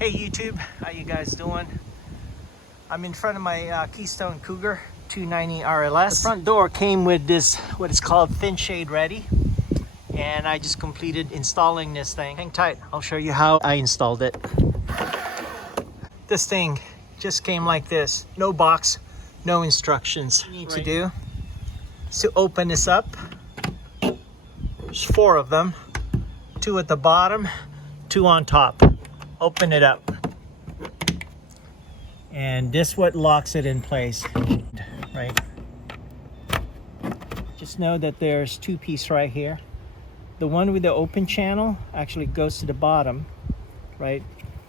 Hey YouTube, how you guys doing? I'm in front of my Keystone Cougar 290RLS. The front door came with this, what is called ThinShade Ready. And I just completed installing this thing. Hang tight, I'll show you how I installed it. This thing just came like this. No box, no instructions. What you need to do is to open this up. There's 4 of them. 2 at the bottom, 2 on top. Open it up. And this what locks it in place, right? Just know that there's 2 pieces right here. The one with the open channel actually goes to the bottom, right?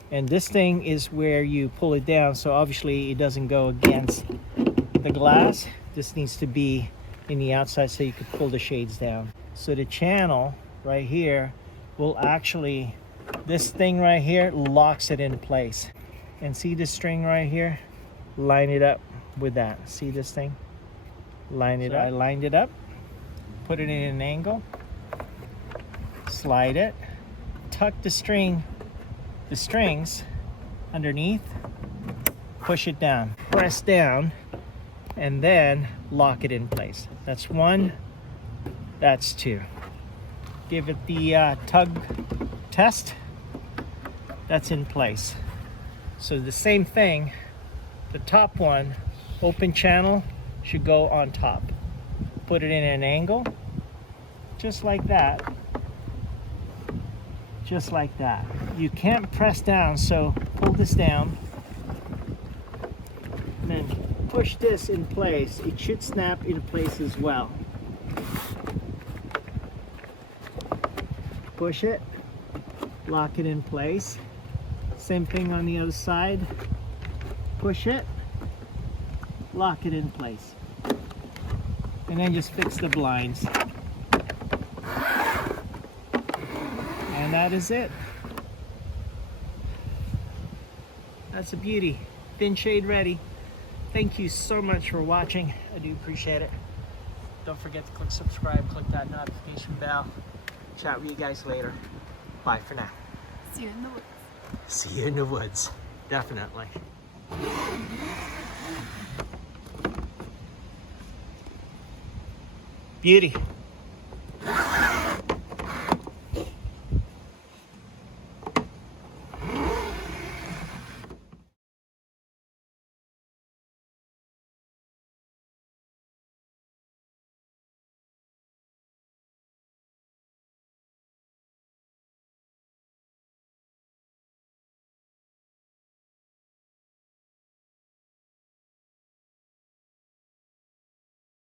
And this thing is where you pull it down, so obviously it doesn't go against the glass. This needs to be in the outside so you can pull the shades down. So the channel right here will actually, this thing right here locks it in place. And see this string right here? Line it up with that. See this thing? Line it up. I lined it up, put it in an angle, slide it, tuck the strings underneath, push it down, press down, and then lock it in place. That's 1, that's 2. Give it the tug test. That's in place. So the same thing, the top one, open channel, should go on top. Put it in an angle, just like that. Just like that. You can't press down, so pull this down, and then push this in place. It should snap in place as well. Push it, lock it in place. Same thing on the other side. Push it, lock it in place. And then just fix the blinds. And that is it. That's a beauty. ThinShade Ready. Thank you so much for watching. I do appreciate it. Don't forget to click subscribe, click that notification bell. Chat with you guys later. Bye for now. See you in the woods. See you in the woods. Definitely. Beauty.